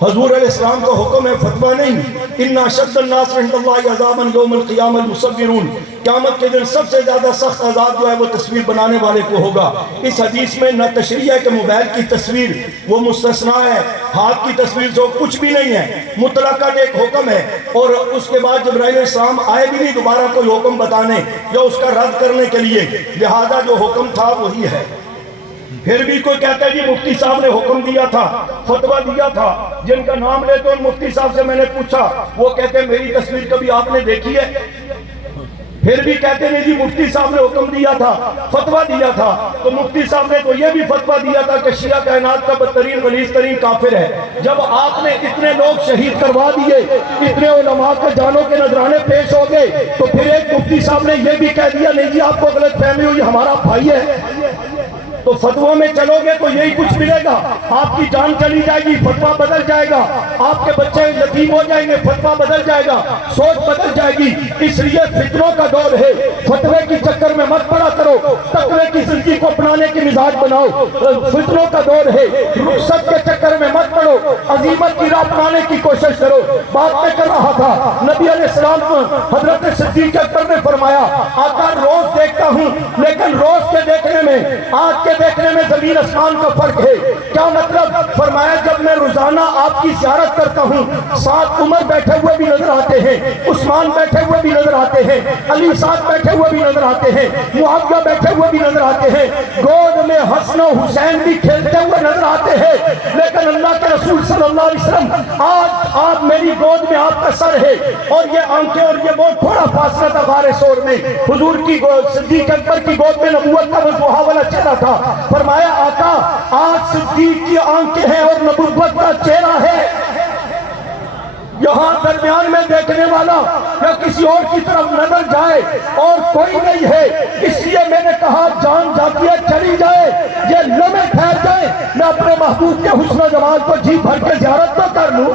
حضور علیہ السلام کا حکم ہے، فتویٰ نہیں۔ ان اشد الناس عند اللہ عذابا یوم القیامہ المصورون، قیامت کے دن سب سے زیادہ سخت عذاب جو ہے وہ تصویر بنانے والے کو ہوگا۔ اس حدیث میں نہ تشریح ہے کہ موبائل کی تصویر وہ مستثنیٰ ہے، ہاتھ کی تصویر جو کچھ بھی نہیں ہے، مطلقاً ایک حکم ہے۔ اور اس کے بعد جبرائیل علیہ السلام آئے بھی نہیں دوبارہ کوئی حکم بتانے یا اس کا رد کرنے کے لیے، لہذا جو حکم تھا وہی ہے۔ پھر بھی کوئی کہتا ہے جی مفتی صاحب نے حکم دیا تھا، فتویٰ دیا تھا، جن کا نام لیتے ان مفتی صاحب سے میں نے پوچھا، وہ کہتے ہیں میری تصویر کبھی آپ نے دیکھی ہے؟ پھر بھی کہتے ہیں جی مفتی صاحب نے حکم دیا تھا، فتویٰ دیا تھا، تو مفتی صاحب نے تو یہ بھی فتویٰ دیا تھا کہ شیعہ کائنات کا بدترین غلیظ ترین کافر ہے۔ جب آپ نے اتنے لوگ شہید کروا دیے، اتنے علماء کے جانوں کے نذرانے پیش ہو گئے، تو پھر ایک مفتی صاحب نے یہ بھی کہہ دیا نہیں جی آپ کو غلط فہمی ہوئی، ہمارا بھائی ہے۔ تو فتووں میں چلو گے تو یہی کچھ ملے گا، آپ کی جان چلی جائے گی، فتویٰ بدل جائے گا، آپ کے بچے یتیم ہو جائیں گے، فتویٰ بدل جائے گا، سوچ بدل جائے گی۔ اس لیے فتنوں کا دور ہے، فتوے کی چکر میں مت پڑا کرو، تقوی کی زندگی کو اپنانے کی مزاج بناؤ۔ فتنوں کا دور ہے، رخصت کے چکر میں مت پڑو، عزیمت کی راہ اپنانے کی کوشش کرو۔ بات میں کر رہا تھا نبی علیہ السلام کو حضرت صدیق اکبر نے فرمایا آقا روز دیکھتا ہوں، لیکن روز کے دیکھنے میں آج کے دیکھنے میں زمین آسمان کا فرق ہے۔ کیا مطلب؟ فرمایا جب میں روزانہ آپ کی زیارت کرتا ہوں، ساتھ عمر بیٹھے ہوئے بھی نظر آتے ہیں، عثمان بیٹھے ہوئے بھی نظر آتے ہیں، علی ساتھ بیٹھے ہوئے بھی نظر آتے ہیں، معاویہ بیٹھے ہوئے بھی نظر آتے ہیں، گود میں حسن و حسین بھی کھیلتے ہوئے نظر آتے ہیں، لیکن اللہ کے رسول صلی اللہ علیہ وسلم آج آپ میری گود میں آپ کا سر ہے، اور یہ آنکھیں اور یہ بہت تھوڑا فاصلہ تھا غار ثور میں، حضور کی گود صدیق اکبر کی گود میں نبوت کا وضوحا والا چہرہ تھا۔ فرمایا آقا آج صدیق کی آنکھیں ہیں اور نبوت کا چہرہ ہے، یہاں درمیان میں دیکھنے والا یا کسی اور کی طرف نظر جائے اور کوئی نہیں ہے۔ اس لیے میں نے کہا جان جاتی ہے چلی جائے، یہ لمحے ٹھہر جائے، میں اپنے محبوب کے حسن و جمال کو جی بھر کے زیارت تو کر لوں۔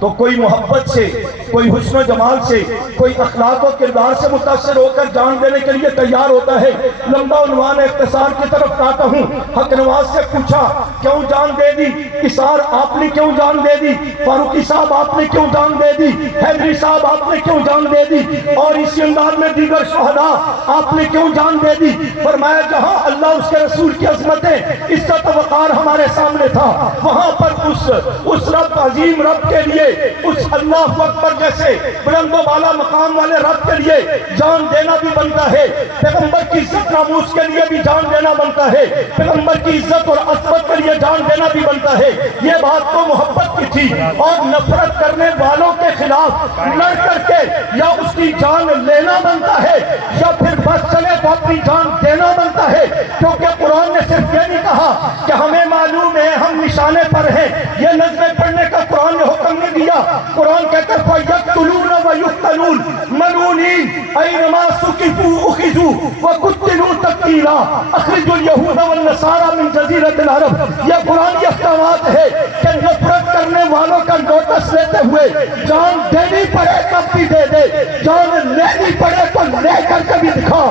تو کوئی محبت سے کوئی حسن و جمال سے، کوئی اخلاق و کردار سے متاثر ہو کر جان دینے کے لیے تیار ہوتا ہے۔ لمبا عنوان اختصار کی طرف آتا ہوں۔ حق نواز سے پوچھا کیوں جان دے دی؟ اسار آپ نے کیوں جان دے دی؟ فاروقی صاحب آپ نے کیوں جان دے دی؟ حیدری صاحب آپ نے کیوں جان دے دی؟ اور اسی انداز میں دیگر شہداء آپ نے کیوں جان دے دی؟ فرمایا جہاں اللہ اس کے رسول کی عظمتیں، عزت و وقار ہمارے سامنے تھا، وہاں پر اس رب عظیم رب کے لیے، اس اللہ اکبر جیسے بلند و بالا مقام والے رب کے لیے جان دینا بھی بنتا ہے۔ پیغمبر کی عزت ناموس کے لیے بھی جان دینا بنتا ہے، پیغمبر کی عزت اور عظمت کے لیے جان دینا بھی بنتا ہے۔ یہ بات تو محبت کی تھی، اور نفرت کرنے والوں کے خلاف لڑ کر کے یا اس کی جان لینا بنتا ہے یا پھر بس چلے تو اپنی جان دینا بنتا ہے، کیونکہ قرآن نے صرف یہ نہیں کہا کہ ہمیں معلوم ہے ہم نشانے پر ہیں، یہ نظمیں پڑھنے کا قرآن نے حکم نہیں دیا۔ قرآن کہتا ہے فَيَقْتُلُونَ وَيُقْتَلُونَ مَلْعُونِينَ أَيْنَمَا ثُقِفُوا أُخِذُوا وَقُتِّلُوا تَقْتِيلًا اخرجوا اليهود والنصارى من جزيرة العرب۔ یہ قرآن کی احکامات ہے کہ نفرت کرنے والوں کا نوٹس لیتے ہوئے جان دینی پڑے تب بھی دے دے، جان لینی پڑے تو لے کر کے بھی دکھا،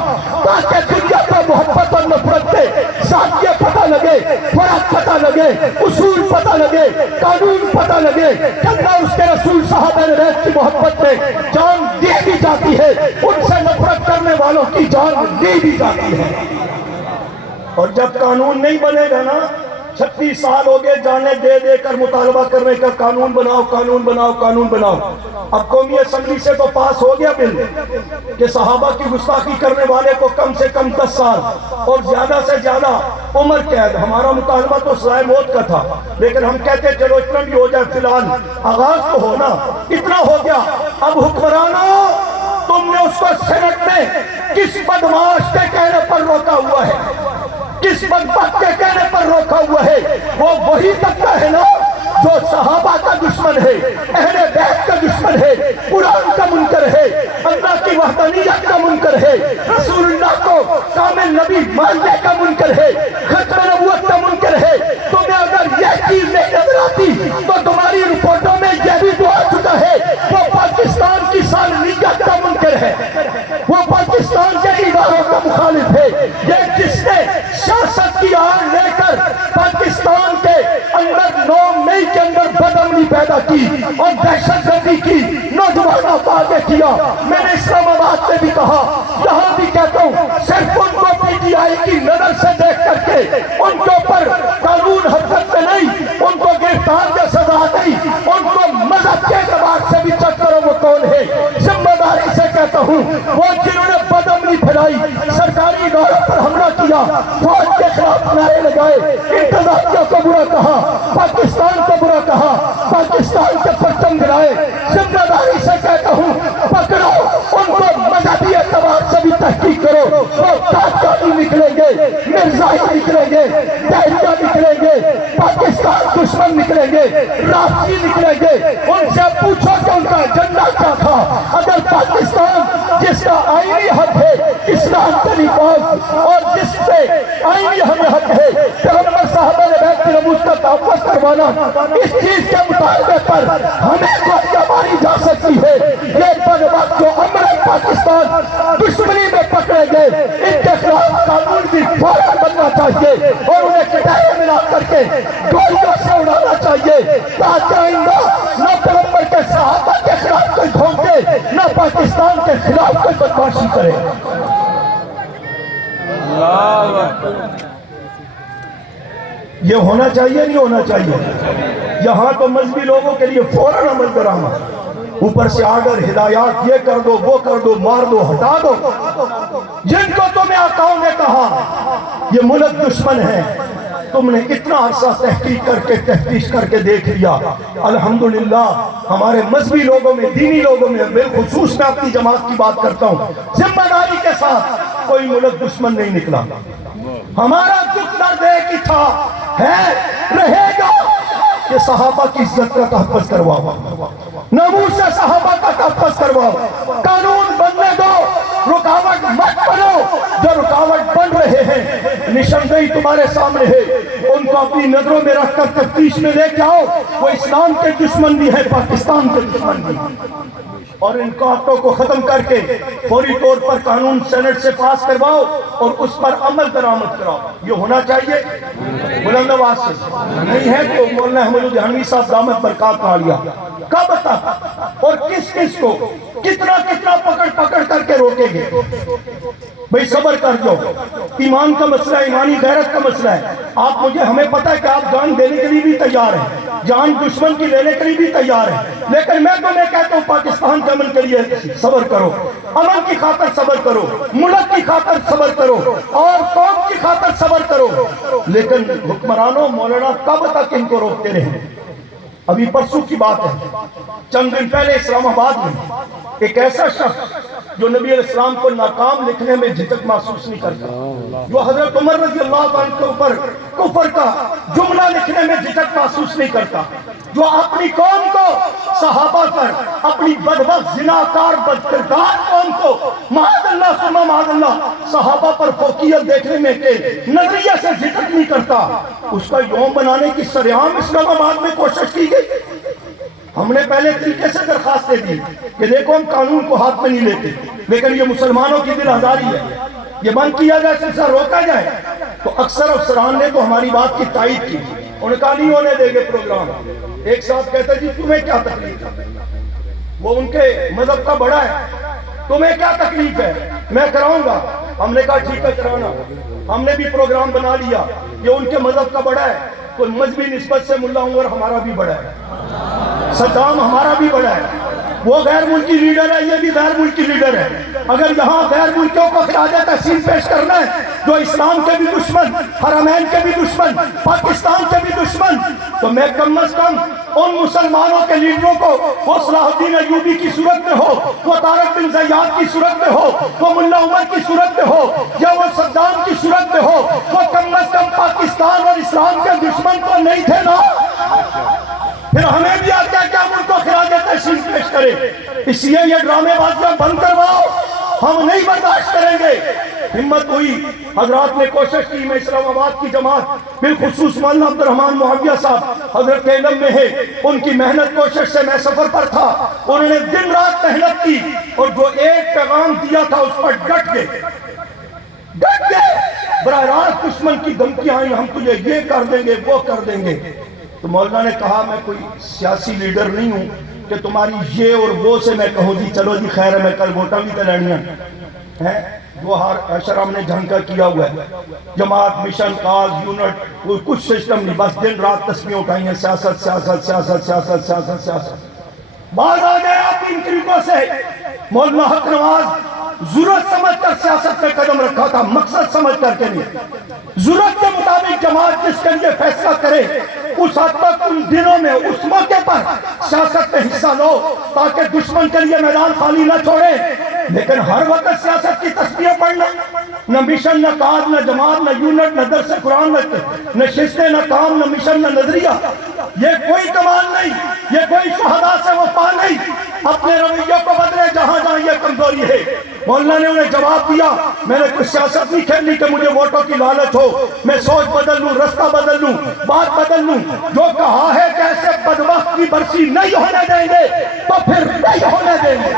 تاکہ دنیا پر محبت اور نفرت کے ساتھ یہ پتہ لگے، فرق پتہ لگے، اصول پتہ لگے، قانون پتہ لگے کہ اللہ اس کے رسول صحابہ بیت کی محبت میں جان دی بھی جاتی ہے، ان سے نفرت کرنے والوں کی جان لی بھی جاتی ہے۔ اور جب قانون نہیں بنے گا نا، 36 سال ہو گئے جانے دے دے کر مطالبہ کرنے کا، قانون بناؤ قانون بناؤ قانون بناؤ۔ اب قومی اسمبلی سے تو پاس ہو گیا بل کہ صحابہ کی گستاخی کرنے والے کو کم سے کم 10 سال اور زیادہ سے زیادہ عمر قید۔ ہمارا مطالبہ تو سزائے موت کا تھا، لیکن ہم کہتے چلو اتنا بھی ہو جائے، فی الحال آغاز تو ہونا، اتنا ہو گیا۔ اب حکمرانوں، تم نے اس کو سینٹ میں کس بدماش کے کہنے پر روکا ہوا ہے، کس بدبخت کے کہنے پر روکا ہوا ہے؟ وہ وہی طبقہ ہے نا جو صحابہ کا دشمن ہے، اہل بیت کا دشمن ہے، قرآن کا منکر ہے، اللہ کی وحدانیت کا منکر ہے، رسول اللہ کو کامل نبی ماننے کا منکر ہے، ختم نبوت کا منکر ہے۔ تمہیں اگر یہ چیز نہیں نظر آتی تو تمہاری رپورٹوں میں یہ بھی تو آ چکا ہے، وہ پاکستان کی سالمیت کا منکر ہے، وہ پاکستان کے اداروں کا مخالف ہے، یہ جس نے سیاست کی آڑ لے کر پاکستان کے اندر 9 مئی کے اندر بدامنی پیدا کی اور دہشت گردی کی، نوجوانوں کو آگے کیا۔ میں نے اسلام آباد میں بھی کہا، یہاں بھی کہتا ہوں، صرف ان کو پی ٹی آئی کی نظر سے دیکھ کر کے ان کے اوپر قانون حرکت میں نہیں، ان کو گرفتار کا سزا نہیں، ان کو مذہب کے اعتبار سے بھی چیک کرو وہ کون ہے۔ ذمہ داری سے کہتا ہوں، وہ جنہوں نے بدامنی پھیلائی، سرکاری اداروں پر حملہ کیا، فوج کے خلاف نعرے لگائے، انتظامیہ کو برا کہا، پاکستان کو برا کہا، پاکستان کے پرچم گرائے، ذمہ داری سے کہتا ہوں، پکڑو ان کو، مذہبی اعتبار سے بھی تحقیق کرو۔ وہ قادیانی نکلیں گے، مرزائی نکلیں گے، دہریہ نکلیں گے، پاکستان دشمن نکلیں گے، رافضی نکلیں گے، ان سے پوچھو کہ ان کا ایجنڈا کیا تھا۔ اگر پاکستان جس کا آئینی حق ہے اسلام کا نفاذ، اور جس سے آئینی ہمیں حق ہے پیغمبر صحابہ بیت کی ناموس کا تحفظ کروانا، اس چیز کے مطالبے پر ہمیں گولیاں ماری جا سکتی ہے۔ یہ بدبخت جو امر پاکستان دشمنی میں پکڑے گئے، ان کے خلاف قانون بھی فوراً بننا چاہیے اور انہیں کٹائے ملا کر کے گولیوں سے اڑانا چاہیے، تاکہ آئندہ نہ پیغمبر کے صحابہ کے خلاف کوئی بھونکے، نہ پاکستان کے خلاف کوئی بدماشی کرے۔ یہ ہونا چاہیے نہیں ہونا چاہیے؟ یہاں تو مذہبی لوگوں کے لیے فوراً عمل درآمد، اوپر سے آگر ہدایات، یہ کر دو وہ کر دو، مار دو ہٹا دو۔ جن کو تمہیں آقاؤں نے کہا یہ ملک دشمن ہے، تم نے اتنا عرصہ تحقیق کر کے تفتیش کر کے دیکھ لیا۔ الحمدللہ ہمارے مذہبی لوگوں میں، دینی لوگوں میں، بالخصوص میں اپنی جماعت کی بات کرتا ہوں، ذمہ داری کے ساتھ کوئی ملک دشمن نہیں نکلا۔ ہمارا دکھ درد ایک ہی تھا، ہے، رہے گا کہ صحابہ کی عزت کا تحفظ کرواؤ، ناموس سے صحابہ کا تحفظ کرواؤ، قانون بننے دو، رکاوٹ مت بنو۔ جو رکاوٹ بن رہے ہیں، نشاندہی تمہارے سامنے ہے، ان کو اپنی نظروں میں رکھ کر تفتیش میں لے کے آؤ۔ وہ اسلام کے دشمن بھی ہے، پاکستان کے دشمن بھی۔ اور ان کاٹوں کو ختم کر کے فوری طور پر قانون سینٹ سے پاس کرواؤ اور اس پر عمل درآمد کراؤ. یہ ہونا چاہیے. بلند آواز سے نہیں ہے تو مولانا احمد الجہانوی صاحب دامت برکات عالیہ کب تک اور کس کس کو کتنا کتنا پکڑ کر کے روکیں گے؟ بھئی صبر کر جاؤ. ایمان کا مسئلہ ہے, ایمانی غیرت کا مسئلہ ہے. آپ مجھے ہمیں پتہ ہے کہ آپ جان دینے کے لیے بھی تیار ہیں, جان دشمن کی لینے کے لیے بھی تیار ہیں, لیکن میں تمہیں کہتا ہوں پاکستان کے امن کے لیے صبر کرو, امن کی خاطر صبر کرو, ملک کی خاطر صبر کرو, اور قوم کی خاطر صبر کرو. لیکن حکمرانوں مولانا کب تک ان کو روکتے رہیں؟ ابھی پرسوں کی بات ہے, چند دن پہلے اسلام آباد میں ایک ایسا شخص جو نبی علیہ السلام کو ناکام لکھنے میں جھجک محسوس نہیں کرتا, جو حضرت عمر رضی اللہ عنہ کے اوپر کفر کا جملہ لکھنے میں جھجک محسوس نہیں کرتا, جو اپنی قوم کو صحابہ پر, اپنی بدبخت زناکار بدکردار قوم کو معاذ اللہ ثم معاذ اللہ صحابہ پر فوقیت دیکھنے میں کے نظریے سے جھجک نہیں کرتا, اس کا یوم بنانے کی سرعام اسلام آباد میں کوشش کی گئی. ہم نے پہلے طریقے سے درخواستیں دی کہ دیکھو ہم قانون کو ہاتھ میں نہیں لیتے, لیکن یہ مسلمانوں کی دل آزاری ہے, یہ بند کیا جائے, سلسلہ روکا جائے. تو اکثر افسران نے تو ہماری بات کی تائید کی, انہوں نے کہا نہیں ہونے دیں گے پروگرام. ایک صاحب کہتا جی تمہیں کیا تکلیف ہے, وہ ان کے مذہب کا بڑا ہے, تمہیں کیا تکلیف ہے, میں کراؤں گا. ہم نے کہا ٹھیک ہے کرانا. ہم نے بھی پروگرام بنا لیا, یہ ان کے مذہب کا بڑا ہے تو مذہبی نسبت سے ملا عمر ہمارا بھی بڑا ہے, صدام ہمارا بھی بڑا ہے, وہ غیر ملکی لیڈر ہے, یہ بھی غیر ملکی لیڈر ہے. اگر یہاں غیر ملکیوں کو خراج تحسین پیش کرنا ہے جو اسلام کے بھی دشمن, حرمین کے بھی دشمن, پاکستان کے بھی دشمن, تو میں کم از کم ان مسلمانوں کے لیڈروں کو, وہ صلاح الدین ایوبی کی صورت میں ہو, وہ طارق بن زیاد کی صورت میں ہو, وہ ملا عمر کی صورت میں ہو, یا وہ صدام کی صورت میں ہو, وہ کم از کم پاکستان اور اسلام کے دشمن تو نہیں تھے نا. پھر ہمیں بھی آتا ہے کہ ہم ان کو خراج تحسین پیش کریں. اس لیے یہ ڈرامے بازیاں بند کرواؤ, ہم نہیں برداشت کریں گے. ہمت ہوئی, حضرات نے کوشش کی. میں اسلام آباد کی جماعت بالخصوص مولانا عبد الرحمن معاویہ صاحب حضرت علم میں ہے, ان کی محنت کوشش سے میں سفر پر تھا, انہوں نے دن رات محنت کی اور جو ایک پیغام دیا تھا اس پر ڈٹ گئے. براہ راست دشمن کی دھمکیاں آئیں, ہم تجھے یہ کر دیں گے وہ کر دیں گے. تو مولانا نے کہا میں کوئی سیاسی لیڈر نہیں ہوں کہ تمہاری یہ اور وہ سے میں کہوں جی چلو جی خیر ہے, میں کل ووٹاں بھی تو لڑنیاں ہیں. وہ اشرام نے جھنکا کیا ہوا ہے, جماعت مشن کاز یونٹ کوئی کچھ سسٹم نہیں, بس دن رات تسبیح اٹھائی ہیں, سیاست سیاست سیاست سیاست سیاست سیاست. باز آ گئے آپ ان طریقوں سے. مولانا حق نواز ضرورت سمجھ کر سیاست میں قدم رکھا تھا, مقصد سمجھ کر کے نہیں. ضرورت کے مطابق جماعت جس کے لیے فیصلہ کرے اس حد تک ان دنوں میں اس موقع پر سیاست میں حصہ لو تاکہ دشمن کے لیے میدان خالی نہ چھوڑے. لیکن ہر وقت سیاست کی تسبیح پڑھنا, نہ مشن نہ کاج نہ جماعت نہ یونٹ نہ درس قرآن نہ ششتے نہ کام نہ مشن نہ نظریہ, یہ کوئی کمال نہیں, یہ کوئی شہداء سے وفا نہیں. اپنے رویوں کو بدلے جہاں جہاں یہ کمزوری ہے. مولانا نے انہیں جواب دیا میں نے کوئی سیاست نہیں کھیلنی کہ مجھے ووٹوں کی لالچ ہو, میں سوچ بدل لوں, رستہ بدل لوں, بات بدل لوں. جو کہا ہے کہ ایسے بدبخت کی برسی نہیں ہونے دیں گے تو پھر نہیں ہونے دیں گے.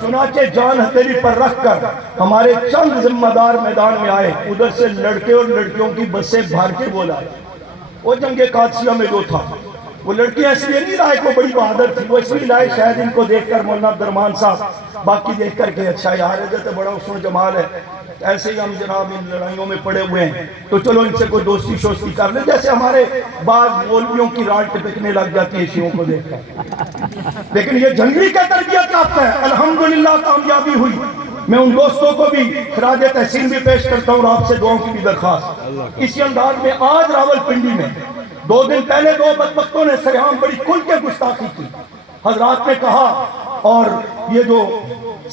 چنانچہ جان ہتھیلی پر رکھ کر ہمارے چند ذمہ دار میدان میں آئے. ادھر سے لڑکے اور لڑکیوں کی بسیں بھر کے بولا. وہ جنگ قادسیہ میں جو تھا وہ لڑکیاں اس لیے نہیں لائے کہ وہ بڑی بہادر تھی, وہ اس لیے لائے شاید ان کو دیکھ کر مولانا عبد الرحمن صاحب باقی دیکھ کر کے اچھا یار ہے بڑا حسن و جمال ہے, ایسے ہی ہم جناب ان لڑائیوں میں پڑے ہوئے ہیں تو چلو ان سے کوئی دوستی شوستی کر لیں, جیسے ہمارے بعض مولویوں کی راڈ ٹپکنے لگ جاتی ہے شیعوں کو دیکھ کر. لیکن یہ جنگی کا تربیت یافتہ ہے, الحمدللہ کامیابی ہوئی. میں ان دوستوں کو بھی خراج تحسین بھی پیش کرتا ہوں اور آپ سے دعاؤں کی بھی درخواست. اسی انداز میں آج راول پنڈی میں 2 دن پہلے 2 بدبختوں نے سرعام بڑی کھل کے گستاخی کی. حضرات نے کہا اور یہ جو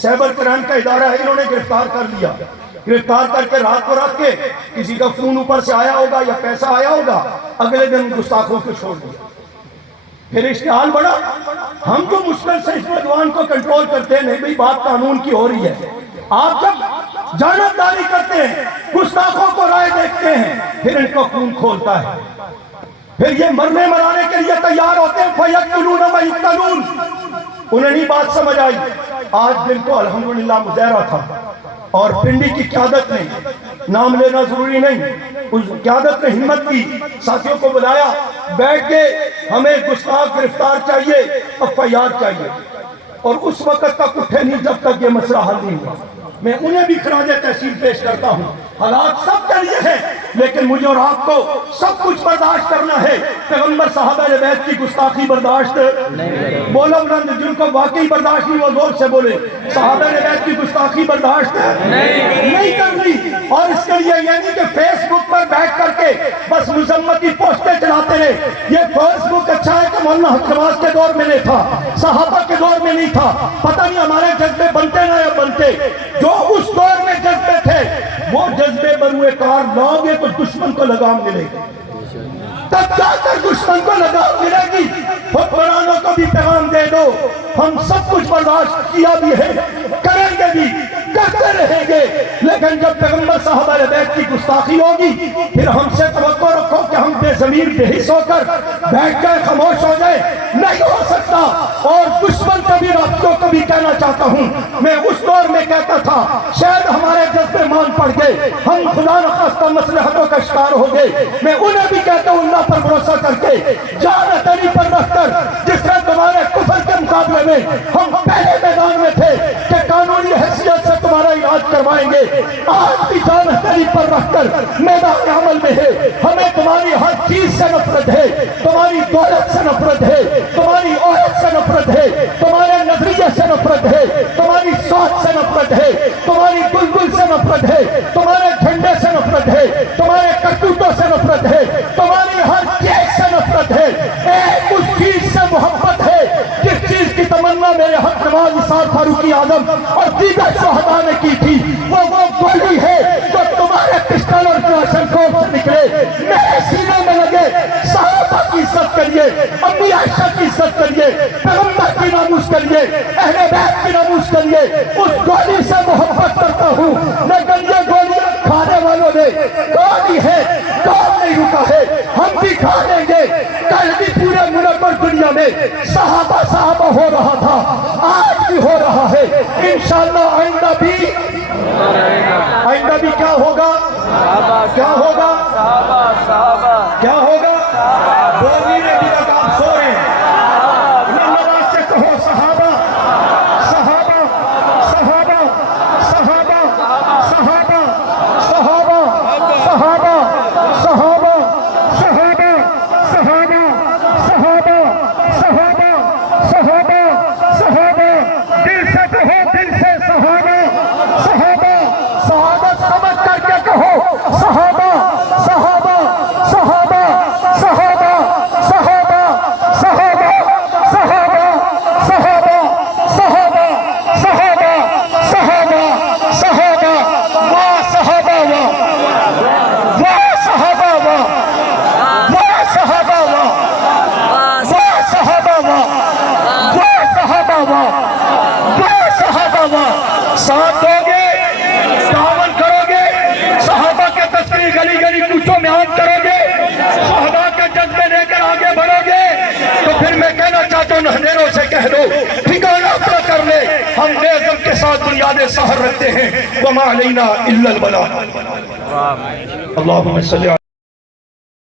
سائبر کرائم کا ادارہ ہے انہوں نے گرفتار کر لیا, گرفتار کر کے رات کو رکھ کے کسی کا فون اوپر سے آیا ہوگا یا پیسہ آیا ہوگا, اگلے دن گستاخوں کو چھوڑ دیا. پھر اشتعال بڑا. ہم جو مشکل سے اس نوجوان کو کنٹرول کرتے ہیں, نہیں بھئی بات قانون کی ہو رہی ہے. آپ جب جانبداری کرتے ہیں, گستاخوں کو رائے دیکھتے ہیں, پھر ان کو خون کھولتا ہے, پھر یہ مرنے مرانے کے لیے تیار ہوتے ہیں. فَيَقْتُلُونَ وَيُقْتَلُونَ, انہیں نہیں بات سمجھ آئی. آج دن کو الحمدللہ مظاہرہ تھا اور پنڈی کی قیادت نے, نام لینا ضروری نہیں, اس قیادت نے ہمت کی, ساتھیوں کو بلایا, بیٹھ کے ہمیں گستاخ گرفتار چاہیے, FIR چاہیے, اور اس وقت تک اٹھے نہیں جب تک یہ مسئلہ حل نہیں ہوا. میں انہیں بھی خراج تحسین پیش کرتا ہوں. حالات سب کے لیے ہیں, لیکن مجھے اور آپ کو سب کچھ برداشت کرنا ہے. پیغمبر صحابہ بیت کی گستاخی برداشت بولو بلند, جن کو واقعی برداشت نہیں وہ زور سے بولے. صحابہ بیت کی گستاخی برداشت نہیں کرنی. اور اس کے لیے یعنی کہ فیس بک پر بیٹھ کر کے بس مذمتی پوسٹیں چلاتے رہے. یہ فیس بک اچھا ہے کہ مولانا حق نواز کے دور میں نہیں تھا, صحابہ کے دور میں نہیں تھا. پتہ نہیں ہمارے جذبے بنتے نہ بنتے. جو اس دور میں جذبے تھے وہ جذبے بروئے کار لاؤ گے تو دشمن کو لگام ملے گی, تب جا کر دشمن کو لگام ملے گی. حکمرانوں کو بھی پیغام دے دو, ہم سب کچھ برداشت کیا بھی ہے, کریں گے بھی, کرتے رہیں گے, لیکن جب پیغمبر صحابہ بیت کی گستاخی ہوگی پھر ہم سے توقع رکھو کہ ہم بے ضمیر بے حس ہو کر بیٹھ کر خاموش ہو جائے. نہیں ہو سکتا. اور دشمن کو بھی رابطوں کو بھی کہنا چاہتا ہوں, میں اس دور میں کہتا تھا شاید ہمارے جذبے مان پڑ گئے, ہم خدا نخواستہ مصلحتوں کا شکار ہو گئے. میں انہیں بھی کہتا ہوں اللہ پر بھروسہ کر کے, جان عطری پر رکھ کر, جس طرح تمہارے کفر کے مقابلے میں ہم پہلے میدان میں تھے کہ قانونی حیثیت سے تمہارا علاج کروائیں گے, آج بھی جان عطری پر رکھ کر میدان عمل میں ہے. ہمیں تمہاری ہر چیز سے نفرت ہے, تمہاری دولت سے نفرت ہے, تمہاری عورت سے نفرت ہے, تمہارے نظریے سے نفرت ہے, تمہاری سوچ سے نفرت ہے, تمہاری بلبل سے نفرت ہے, تمہارے جھنڈے سے نفرت ہے, تمہارے کرتوتوں سے نفرت ہے, تمہاری ہر چیز سے نفرت ہے. ایک اس چیز سے محبت ہے جس چیز کی تمنا میرے حق نواز نثار فاروقی اعظم اور دیگر شہداء نے کی تھی. وہ گولی ہے جو تمہارے پسٹل اور کلاشنکوف سے نکلے, میرے سینے میں لگے. صحابہ کی عزت کریے, امی عائشہ کی عزت کریے, پیغمبر کی ناموس کریے, اہل بیت کی ناموس کریے. اس گولی سے محبت کرتا ہوں, لیکن یہ گولیاں کھانے والوں نے گولی ہے, کام نہیں رکا ہے, ہم بھی کھا لیں گے. کل بھی پورے منور دنیا میں صحابہ ہو رہا تھا, آج بھی ہو رہا ہے, انشاءاللہ آئندہ بھی کیا ہوگا, کیا ہوگا, کیا ہوگا. بولی نے بھی تک آپ سو رہے ہیں. اللہ سے کہو صحابہ, صحابہ, صحابہ, صحابہ, صحابہ, صحابہ, صحابہ, صحابہ, صحابہ, صحابہ, صحابہ, صحابہ, صحابہ, صحابہ, دل سے کہو, دل سے صحابہ, صحابہ, صحابت سمجھ کر کے کہو صحابہ, صحابہ, صحابہ, صحابہ, صحابہ, صحابہ, صحابہ, صحابہ, صحابہ, صحابہ, صحابہ, صحابہ, واہ صحابہ واہ, واہ صحابہ واہ, واہ صحابہ واہ, واہ صحابہ واہ, واہ صحابہ واہ, واہ صحابہ واہ. ساتھ دو گے, تعاون کرو گے, صحابہ کے تذکرے گلی گلی کوچوں میں عام کرو گے, صحابہ کے جذبے لے کر آگے بڑھو گے, تو پھر میں کہنا چاہتا ہوں اندھیروں سے کہہ دو ٹھکانہ اپنا کر لے, ہم بے عزم کے ساتھ بنیاد سحر رکھتے ہیں. وما علینا الا البلاغ. اللہم صلی